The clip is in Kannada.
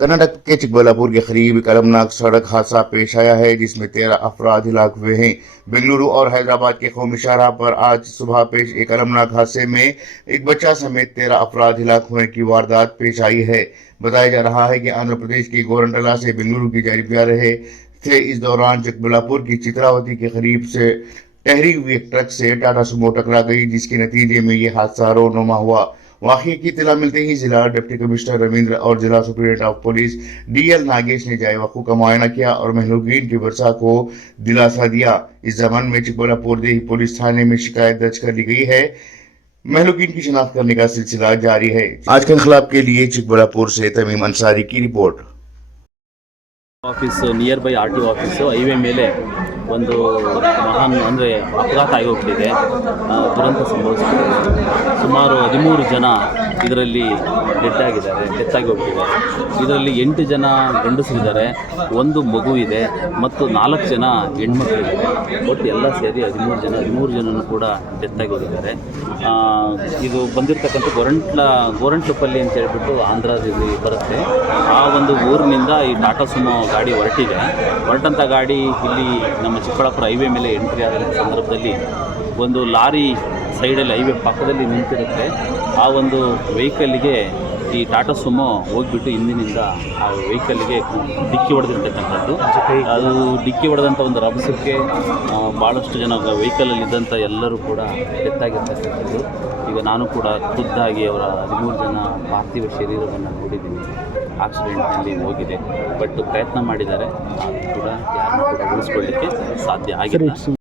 कर्नाटक के चिकबल्लापुर के करीब एक अलमनाक सड़क हादसा पेश आया है जिसमें 13 अफराद हिलाक हुए हैं। बेंगलुरु और हैदराबाद के कौमी शाहराह पर आज सुबह पेश एक अलमनाक हादसे में एक बच्चा समेत 13 अफराद हिलाक होने की वारदात पेश आई है। बताया जा रहा है कि आंध्र प्रदेश की गोरंटला से बेंगलुरु की जानिब जा रहे थे। इस दौरान चिकबल्लापुर की चित्रावती के करीब से ठहरी हुई एक ट्रक से टाटा सुमो टकरा गई, जिसके नतीजे में यह हादसा रौनुमा हुआ। वाक़ये की इत्तला मिलते ही जिला डिप्टी कमिश्नर रविंद्र और जिला superintendent of police DL Nagesh ने जाए वक़ू का मुआयना किया और महलूकीन की वर्षा को दिलासा दिया। इस ज़मान में चिकबल्लापुर देही पुलिस थाने में शिकायत दर्ज कर ली गई है। महलूकीन की शिनाख्त करने का सिलसिला जारी है। आज के इंकलाब के लिए चिकबल्लापुर से तमीम अंसारी की report. Office near by RTO office highway ಮೇಲೆ ಒಂದು ಮಹಾನ್ ಅಂದರೆ ಅಪಘಾತ ಆಗೋಗ್ಬಿಟ್ಟಿದೆ, ದುರಂತ ಸಂಭವಿಸಿದೆ. ಸುಮಾರು 13 ಜನ ಇದರಲ್ಲಿ ಡೆತ್ ಆಗಿ ಹೋಗ್ಬಿಟ್ಟಿದ್ದಾರೆ. ಇದರಲ್ಲಿ 8 ಜನ ಗಂಡಸರಿದ್ದಾರೆ, ಒಂದು ಮಗು ಇದೆ ಮತ್ತು 4 ಜನ ಹೆಣ್ಮಕ್ಳಿದ್ದಾರೆ. ಒಟ್ಟು ಎಲ್ಲ ಸೇರಿ 13 ಜನನೂ ಕೂಡ ಡೆತ್ ಆಗಿ ಹೋಗಿದ್ದಾರೆ. ಇದು ಬಂದಿರತಕ್ಕಂಥ ಗೋರಂಟ್ಲಪಲ್ಲಿ ಅಂತ ಹೇಳ್ಬಿಟ್ಟು ಆಂಧ್ರದಲ್ಲಿ ಬರುತ್ತೆ. ಆ ಒಂದು ಊರಿನಿಂದ ಈ ಟಾಟಾ ಸುಮೋ ಗಾಡಿ ಹೊರಟಂಥ ಗಾಡಿ ಇಲ್ಲಿ ನಮ್ಮ ಚಿಕ್ಕಬಳ್ಳಾಪುರ ಹೈವೇ ಮೇಲೆ ಎಂಟ್ರಿ ಆದಂಥ ಸಂದರ್ಭದಲ್ಲಿ ಒಂದು ಲಾರಿ ಸೈಡಲ್ಲಿ ಹೈವೇ ಪಕ್ಕದಲ್ಲಿ ನಿಂತಿರುತ್ತೆ. ಆ ಒಂದು ವೆಹಿಕಲ್ಗೆ ಈ ಟಾಟಾ ಸುಮೋ ಹೋಗ್ಬಿಟ್ಟು ಹಿಂದಿನಿಂದ ಆ ವೆಹಿಕಲ್ಗೆ ಡಿಕ್ಕಿ ಹೊಡೆದಿರ್ತಕ್ಕಂಥದ್ದು. ಅದು ಡಿಕ್ಕಿ ಹೊಡೆದಂಥ ಒಂದು ರಭಸಕ್ಕೆ ಭಾಳಷ್ಟು ಜನ ವೆಹಿಕಲಲ್ಲಿದ್ದಂಥ ಎಲ್ಲರೂ ಕೂಡ ಡೆತ್ ಆಗಿರ್ತಕ್ಕಂಥದ್ದು. ಈಗ ನಾನು ಕೂಡ ಖುದ್ದಾಗಿ ಅವರ 13 ಜನ ಪಾರ್ಥಿವ ಶರೀರವನ್ನು ನೋಡಿದ್ದೀನಿ. ಆಕ್ಸಿಡೆಂಟ್ನಲ್ಲಿ ಹೋಗಿದೆ, ಬಟ್ ಪ್ರಯತ್ನ ಮಾಡಿದ್ದಾರೆ, ಕೂಡ ಯಾರನ್ನೂ ಕೂಡ ಉಳಿಸ್ಕೊಳ್ಳಿಕ್ಕೆ ಸಾಧ್ಯ ಆಗಿಲ್ಲ.